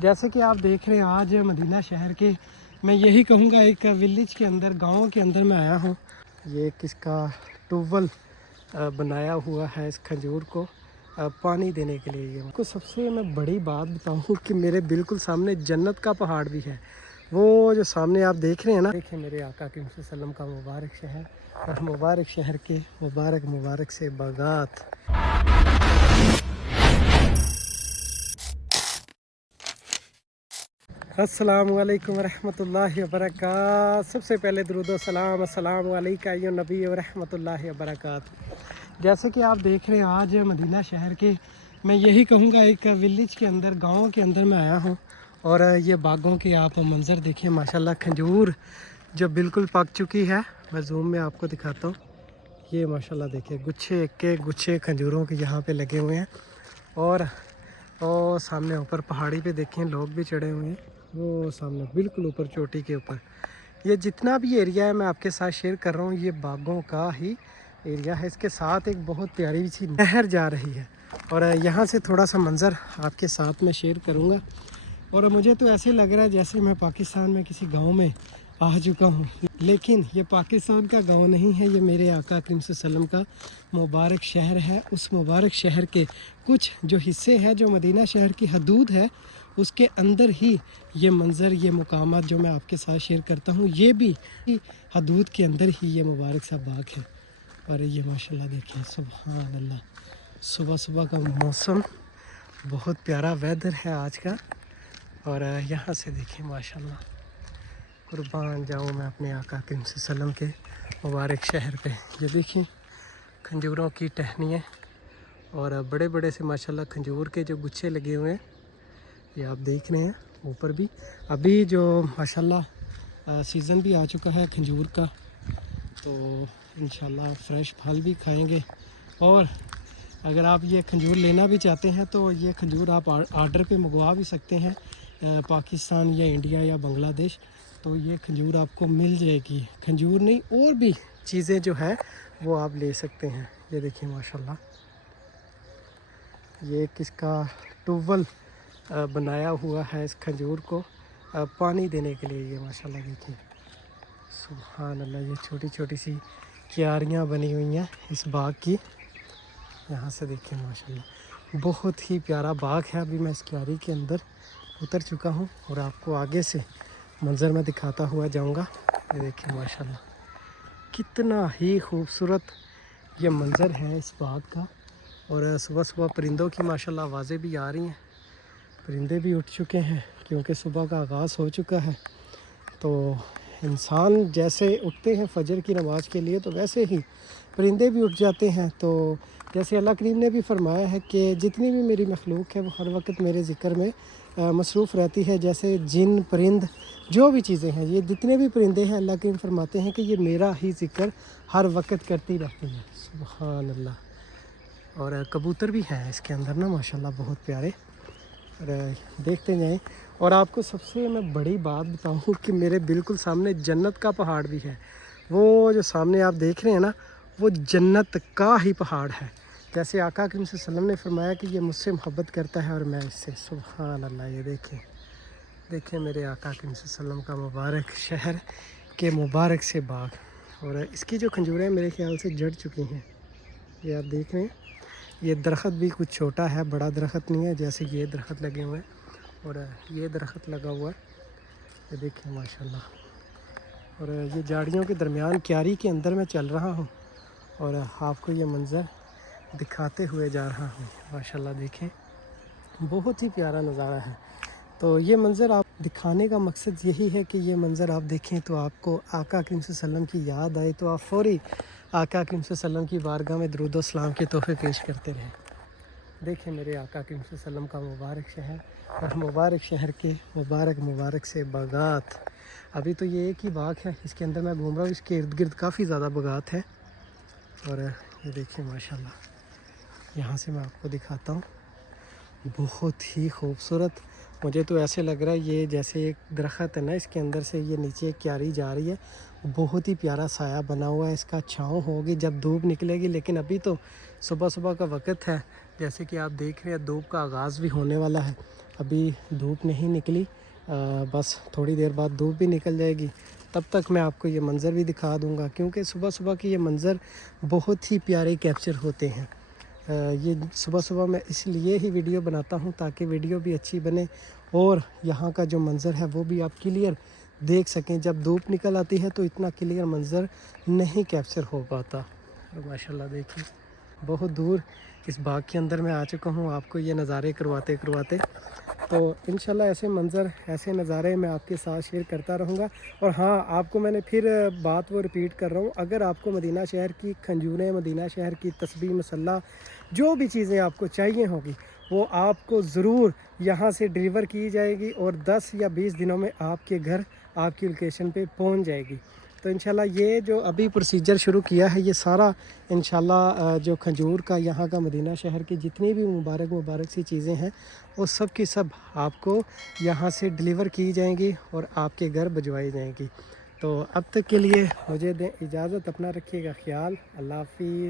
जैसे कि आप देख रहे हैं आज मदीना शहर के, मैं यही कहूँगा एक विलेज के अंदर, गांव के अंदर मैं आया हूँ। ये किसका ट्यूबवेल बनाया हुआ है इस खजूर को पानी देने के लिए। ये को सबसे मैं बड़ी बात बताऊँ कि मेरे बिल्कुल सामने जन्नत का पहाड़ भी है। वो जो सामने आप देख रहे हैं ना, देखें मेरे आका क़रीम सल्लल्लाहु अलैहि वसल्लम का मुबारक शहर, और मुबारक शहर के मुबारक से बागात। अस्सलामु अलैकुम वरहमतुल्लाहि वबरकातुहू। सबसे पहले दुरूद व सलाम अस्सलामु अलैका या नबी व रहमतुल्लाहि वबरकातुहू। जैसे कि आप देख रहे हैं आज मदीना शहर के, मैं यही कहूँगा एक विलेज के अंदर, गांव के अंदर मैं आया हूँ। और ये बागों के आप मंज़र देखें, माशाल्लाह खजूर जो बिल्कुल पक चुकी है। मैं जूम में आपको दिखाता हूँ। ये माशाल्लाह देखिए गुच्छे के गुच्छे खजूरों के यहाँ पे लगे हुए हैं। और सामने ऊपर पहाड़ी पे देखें लोग भी चढ़े हुए हैं, वो सामने बिल्कुल ऊपर चोटी के ऊपर। ये जितना भी एरिया है मैं आपके साथ शेयर कर रहा हूँ, ये बागों का ही एरिया है। इसके साथ एक बहुत प्यारी सी नहर जा रही है, और यहाँ से थोड़ा सा मंज़र आपके साथ में शेयर करूँगा। और मुझे तो ऐसे लग रहा है जैसे मैं पाकिस्तान में किसी गांव में आ चुका हूँ, लेकिन ये पाकिस्तान का गांव नहीं है, ये मेरे आका क़रीम सल्लल्लाहु अलैहि वसल्लम का मुबारक शहर है। उस मुबारक शहर के कुछ जो हिस्से हैं, जो मदीना शहर की हदूद है, उसके अंदर ही ये मंज़र, ये मुकामात जो मैं आपके साथ शेयर करता हूँ, ये भी हदूद के अंदर ही ये मुबारक सा बाग है। और ये माशाल्लाह देखिए, सुभान अल्लाह, सुबह सुबह का मौसम बहुत प्यारा वेदर है आज का। और यहाँ से देखिए माशाल्लाह, कुर्बान जाऊँ मैं अपने आका क़रीम सल्लल्लाहु अलैहि वसल्लम के मुबारक शहर पे। ये देखिए खजूरों की टहनियाँ, और बड़े बड़े से माशाल्लाह खजूर के जो गुच्छे लगे हुए हैं, ये आप देख रहे हैं ऊपर भी। अभी जो माशाल्लाह सीज़न भी आ चुका है खजूर का, तो इंशाल्लाह फ्रेश फल भी खाएंगे। और अगर आप ये खजूर लेना भी चाहते हैं तो ये खजूर आप आर्डर पे मंगवा भी सकते हैं, पाकिस्तान या इंडिया या बांग्लादेश, तो ये खजूर आपको मिल जाएगी। खजूर नहीं, और भी चीज़ें जो है वो आप ले सकते हैं। ये देखिए माशाल्लाह, ये किसका ट्यूबवेल बनाया हुआ है इस खजूर को पानी देने के लिए। ये माशाल्लाह देखिए, सुभान अल्लाह, ये छोटी छोटी सी क्यारियाँ बनी हुई हैं इस बाग की। यहाँ से देखिए माशाल्लाह बहुत ही प्यारा बाग है। अभी मैं इस क्यारी के अंदर उतर चुका हूँ और आपको आगे से मंज़र में दिखाता हुआ जाऊँगा। ये देखिए माशाल्लाह कितना ही खूबसूरत ये मंज़र है इस बाग का। और सुबह सुबह परिंदों की माशाल्लाह आवाज़ें भी आ रही हैं, परिंदे भी उठ चुके हैं क्योंकि सुबह का आगाज़ हो चुका है। तो इंसान जैसे उठते हैं फजर की नमाज़ के लिए, तो वैसे ही परिंदे भी उठ जाते हैं। तो जैसे अल्लाह करीम ने भी फरमाया है कि जितनी भी मेरी मखलूक है वो हर वक्त मेरे ज़िक्र में मसरूफ़ रहती है। जैसे जिन परिंद जो भी चीज़ें हैं, ये जितने भी परिंदे हैं, अल्लाह करीम फरमाते हैं कि ये मेरा ही ज़िक्र हर वक्त करती रहती है। सुभान अल्लाह। और कबूतर भी हैं इसके अंदर ना माशाल्लाह बहुत प्यारे, और देखते जाएं। और आपको सबसे मैं बड़ी बात बताऊं कि मेरे बिल्कुल सामने जन्नत का पहाड़ भी है। वो जो सामने आप देख रहे हैं ना, वो जन्नत का ही पहाड़ है। जैसे आका क़रीम सल्लल्लाहु अलैहि वसल्लम ने फरमाया कि ये मुझसे मोहब्बत करता है और मैं इससे। सुभान अल्लाह। ये देखें मेरे आका क़रीम सल्लल्लाहु अलैहि वसल्लम का मुबारक शहर के मुबारक से बाग। और इसकी जो खजूरें मेरे ख़्याल से जड़ चुकी हैं, ये आप देख रहे हैं। ये दरख्त भी कुछ छोटा है, बड़ा दरख्त नहीं है जैसे ये दरख्त लगे हुए हैं, और ये दरख्त लगा हुआ है। ये देखें माशाल्लाह। और ये झाड़ियों के दरमियान क्यारी के अंदर मैं चल रहा हूँ और आपको ये मंज़र दिखाते हुए जा रहा हूँ। माशाल्लाह देखें बहुत ही प्यारा नज़ारा है। तो ये मंज़र आप दिखाने का मकसद यही है कि ये मंज़र आप देखें तो आपको आका क़रीम सल्लल्लाहु अलैहि वसल्लम की याद आए, तो आप फ़ौरी आका क़रीम सल्लल्लाहु अलैहि वसल्लम की बारगाह में दुरूद व सलाम के तोहफ़े पेश करते रहें। देखें मेरे आका क़रीम सल्लल्लाहु अलैहि वसल्लम का मुबारक शहर, और मुबारक शहर के मुबारक से बागात। अभी तो ये एक ही बाग है, इसके अंदर मैं घूम रहा हूँ, इसके इर्द गिर्द काफ़ी ज़्यादा बागात है। और ये देखिए माशाल्लाह, यहाँ से मैं आपको दिखाता हूँ, बहुत ही खूबसूरत। मुझे तो ऐसे लग रहा है ये जैसे एक दरख्त है ना, इसके अंदर से ये नीचे एक क्यारी जा रही है। बहुत ही प्यारा साया बना हुआ है, इसका छाँव होगी जब धूप निकलेगी। लेकिन अभी तो सुबह सुबह का वक्त है, जैसे कि आप देख रहे हैं धूप का आगाज़ भी होने वाला है। ابھی دھوپ نہیں نکلی، بس تھوڑی دیر بعد دھوپ بھی نکل جائے گی، تب تک میں آپ کو یہ منظر بھی دکھا دوں گا، کیونکہ صبح صبح کے یہ منظر بہت ہی پیارے کیپچر ہوتے ہیں۔ یہ صبح صبح میں اس لیے ہی ویڈیو بناتا ہوں تاکہ ویڈیو بھی اچھی بنے اور یہاں کا جو منظر ہے وہ بھی آپ کلیئر دیکھ سکیں۔ جب دھوپ نکل آتی ہے تو اتنا کلیئر منظر نہیں کیپچر ہو پاتا۔ ماشاءاللہ دیکھیں بہت دور اس باغ کے اندر میں آ چکا ہوں آپ کو یہ نظارے کرواتے کرواتے، تو انشاءاللہ ایسے منظر ایسے نظارے میں آپ کے ساتھ شیئر کرتا رہوں گا۔ اور ہاں، آپ کو میں نے پھر بات وہ ریپیٹ کر رہا ہوں، اگر آپ کو مدینہ شہر کی کھنجوریں، مدینہ شہر کی تسبیح مسلح جو بھی چیزیں آپ کو چاہیے ہوگی وہ آپ کو ضرور یہاں سے ڈیلیور کی جائے گی اور 10 یا 20 دنوں میں آپ کے گھر آپ کی لوکیشن پہ پہنچ جائے گی۔ تو انشاءاللہ یہ جو ابھی پروسیجر شروع کیا ہے، یہ سارا انشاءاللہ جو کھنجور کا یہاں کا مدینہ شہر کی جتنی بھی مبارک سی چیزیں ہیں وہ سب کی سب آپ کو یہاں سے ڈیلیور کی جائیں گی اور آپ کے گھر بھجوائی جائیں گی۔ تو اب تک کے لیے مجھے دیں اجازت، اپنا رکھیے گا خیال، اللہ حافظ۔